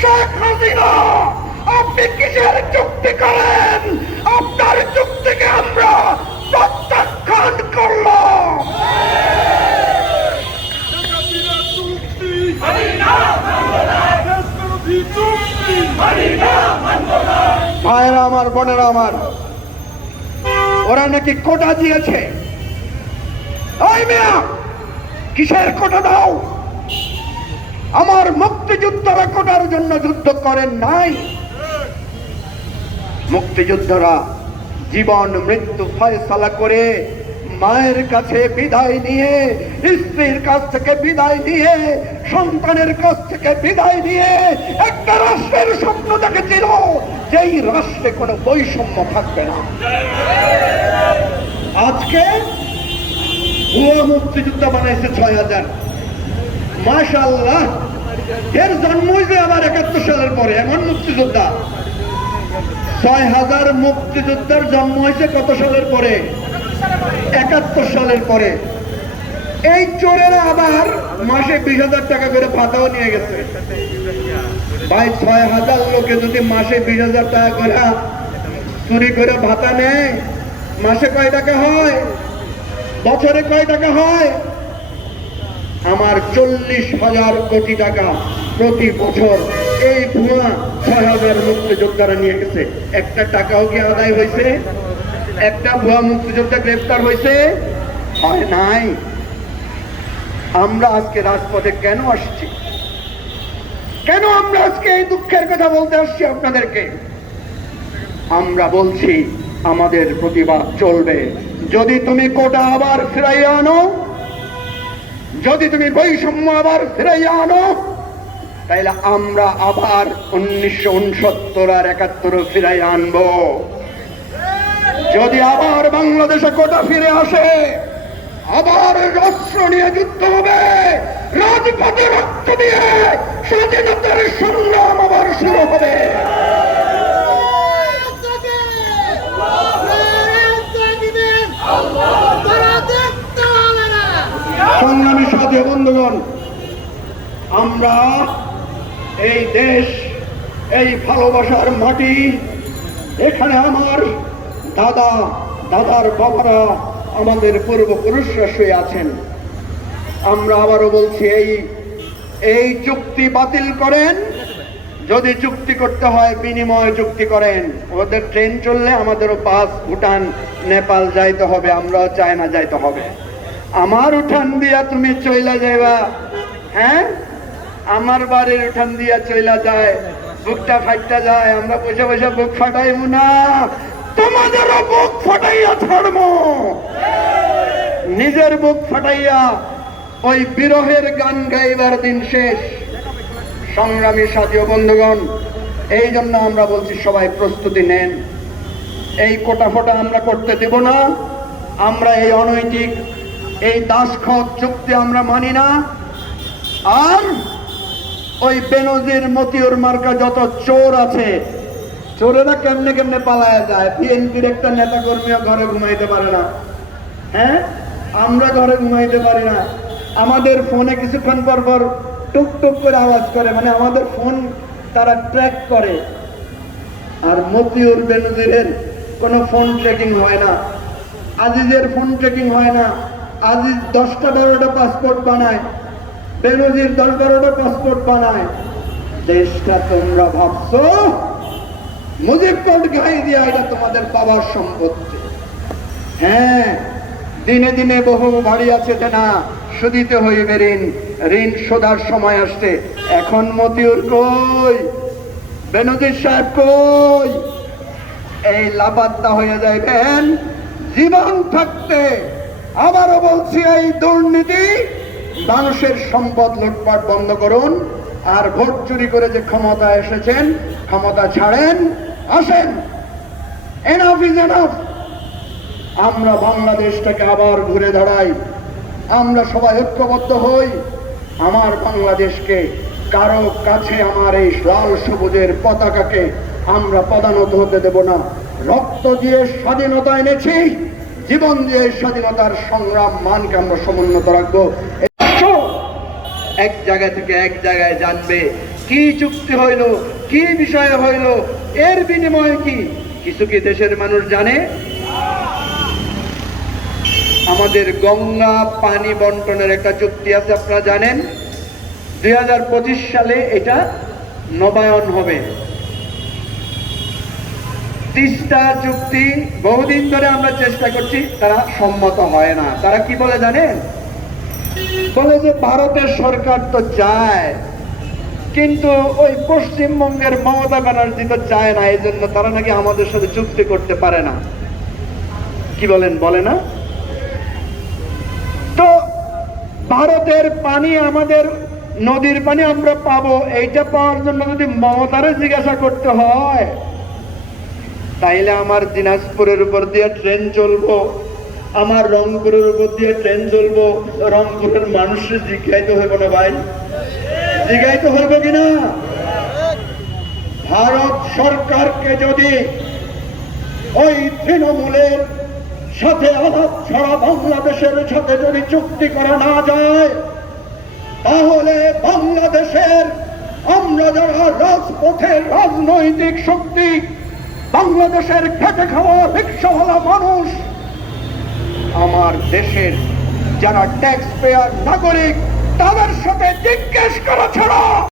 শেখ হাসিনা, আপনি কিসের চুক্তি করেন? আপনার চুক্তিকে আমরা প্রত্যাখ্যান করলাম। ভাইরা আমার, বোনেরা আমার, ওরা নাকি কোটা দিয়েছে। ওই মিয়া, কিসের কোটা দাও? আমার মুক্তিযোদ্ধারা কোটার জন্য যুদ্ধ করেন নাই। মুক্তিযোদ্ধারা জীবন মৃত্যু ফয়সালা করে মায়ের কাছে বিদায় নিয়ে, স্ত্রীর কাছ থেকে বিদায় নিয়ে, সন্তানের কাছ থেকে বিদায় নিয়ে একটা রাষ্ট্রের স্বপ্ন দেখেছিল, যেই রাষ্ট্রে কোনো বৈষম্য থাকবে না। আজকে ভুয়া মুক্তিযোদ্ধা বানাইছে ৬,০০০। মাশাআল্লাহ, এর জন্ম হয়েছে আবার ৭১ সালের পরে। এমন মুক্তিযোদ্ধা ৬,০০০ মুক্তিযোদ্ধার জন্ম হয়েছে কত সালের পরে? ৭১ সালের পরে। এই চোরেরা আবার মাসে ২০,০০০ টাকা করে ভাতাও নিয়ে গেছে। ভাই, ৬,০০০ লোকে যদি মাসে ২০,০০০ টাকা করে চুরি করে ভাতা নেয়, মাসে কয় টাকা হয়? বছরে কয় টাকা হয়? আমার ৪০,০০০ কোটি টাকা প্রতি বছর এই ভুয়া ৬,০০০ মুক্তিযোদ্ধারা নিয়ে গেছে। একটা টাকাও কি আদায় হয়েছে? একটা ভুয়া মুক্তিযোদ্ধা গ্রেফতার হয়েছে? হয় নাই। আমরা আজকে রাজপথে কেন আসছি? কেন আমরা আজকে এই দুঃখের কথা বলতে আসছি আপনাদেরকে? আমরা বলছি আমাদের প্রতিবাদ চলবে। যদি তুমি কোটা আবার ফিরাইয়া আনো, যদি তুমি বৈষম্য আবার ফিরাইয়া আনো, তাইলে আমরা আবার ১৯৬৯ আর ৭১ ফিরাইয়া আনবো। যদি আবার বাংলাদেশে কোটা ফিরে আসে, আবার রাষ্ট্র নিয়ে যুদ্ধ হবে, রাজপথে রক্ত দিয়ে স্বাধীনতার সংগ্রাম আবার শুরু হবে। সংগ্রামী সাথী বন্ধুগণ, আমরা এই দেশ, এই ভালোবাসার মাটি, এখানে আমার দাদা, দাদার বাবারা, আমাদের পূর্বপুরুষরা শুয়ে আছেন। আমরা আবারও বলছি, এই চুক্তি বাতিল করেন। যদি চুক্তি করতে হয় বিনিময় চুক্তি করেন। ওদের ট্রেন চললে আমাদেরও পাস ভুটান, নেপাল যাইতে হবে, আমরাও চায়না যাইতে হবে। আমার উঠান দিয়া তুমি চইলা যাইবা, হ্যাঁ? আমার বাড়ির উঠান দিয়া চইলা যায়, বুকটা ফাইটটা যায়, আমরা বসে বসে বুক ফাটাইব না, তোমাদেরও বুক ফাটাইয়া ছাড়বো। নিজের বুক ফাটাইয়া ওই বিরহের গান গাইবার দিন শেষ। সংগ্রামী সাথী ও বন্ধুগণ, এই জন্য আমরা বলছি সবাই প্রস্তুতি নেন। এই কোটা ফোটা আমরা করতে দেব না। আমরা এই অনৈতিক, এই দাসখত চুক্তি আমরা মানি না। আর ওই বেনজির, মতিউর মার্কা যত চোর আছে, চোরেরা কেমনে কেমনে পালায়া যায়। বিএনপির একটা নেতা কর্মীও ঘরে ঘুমাইতে পারে না, হ্যাঁ? আমরা ঘরে ঘুমাইতে পারি না। আমাদের ফোনে কিছুক্ষণ পর পর টুকটুক করে আওয়াজ করে, মানে আমাদের ফোন তারা ট্র্যাক করে। আর মতিউর, বেনজিরের কোনো ফোন ট্র্যাকিং হয় না, আজিজের ফোন ট্র্যাকিং হয় না। আজিজ 10টা-12টা পাসপোর্ট বানায়, বেনজির 10-12টা পাসপোর্ট বানায়। দেশটা তোমরা ভাবছো মুজিব কোর্ট গাই দিয়া এটা তোমাদের বাবার সম্পত্তি। হ্যাঁ, দিনে দিনে বহু বাড়ি আছে না, শুধিতে হইবে ঋণ, ঋণ শোধার সময় আসছে। এখন মতিউর কই? বেনজির সাহেব কই? এই লাপাত্তা হয়ে যাইবেন জীবন থাকতে। আবারও বলছি, এই দুর্নীতি, মানুষের সম্পদ লুটপাট বন্ধ করুন। আর ভোট চুরি করে যে ক্ষমতা এসেছেন, ক্ষমতা ছাড়েন, আসেন। Enough is enough. আমরা বাংলাদেশটাকে আবার ঘুরে দাঁড়াই। আমরা সবাই ঐক্যবদ্ধ হই। আমার বাংলাদেশকে কারো কাছে আমার এই লাল সবুজের পতাকাকে আমরা পদানত হতে দেব না। রক্ত দিয়ে স্বাধীনতা এনেছি, জীবন দিয়ে স্বাধীনতার সংগ্রাম মানকে আমরা সমুন্নত রাখবো। এক জায়গা থেকে এক জায়গায় জানবে, কি চুক্তি হইল, কি বিষয়ে হইল, এর বিনিময়ে কি কিছু কি দেশের মানুষ জানে? আমাদের গঙ্গা পানি বন্টনের একটা চুক্তি আছে, আপনারা জানেন। 2025 সালে এটা নবায়ন হবে। তিস্তা চুক্তি বহুদিন ধরে আমরা চেষ্টা করছি, তারা সম্মত হয় না। তারা কি বলে জানেন? বলে যে ভারতের সরকার তো চায়, কিন্তু ওই পশ্চিমবঙ্গের মমতা ব্যানার্জি তো চায় না, এই জন্য তারা নাকি আমাদের সাথে চুক্তি করতে পারে না। কি বলেন, বলে না? তো ভারতের পানি, আমাদের নদীর পানি আমরা পাবো, এইটা পাওয়ার জন্য যদি মমতারে জিজ্ঞাসা করতে হয়, তাইলে আমার দিনাজপুরের উপর দিয়ে ট্রেন চলবো, আমার রংপুরের উপর দিয়ে ট্রেন চলবো, রংপুরের মানুষের জিজ্ঞাইতে হইব না ভাই? জিজ্ঞাইতে হইব কিনা? ভারত সরকারকে যদি ওই তৃণমূলের সাথে আলাপ ছাড়া বাংলাদেশের সাথে যদি চুক্তি করা না যায়, তাহলে বাংলাদেশের আমরা যারা রাজপথের রাজনৈতিক শক্তি, বাংলাদেশের খেটে খাওয়া রিক্সাওয়ালা মানুষ, আমার দেশের যারা ট্যাক্স পেয়ার নাগরিক, তাদের সাথে জিজ্ঞেস করা ছাড়া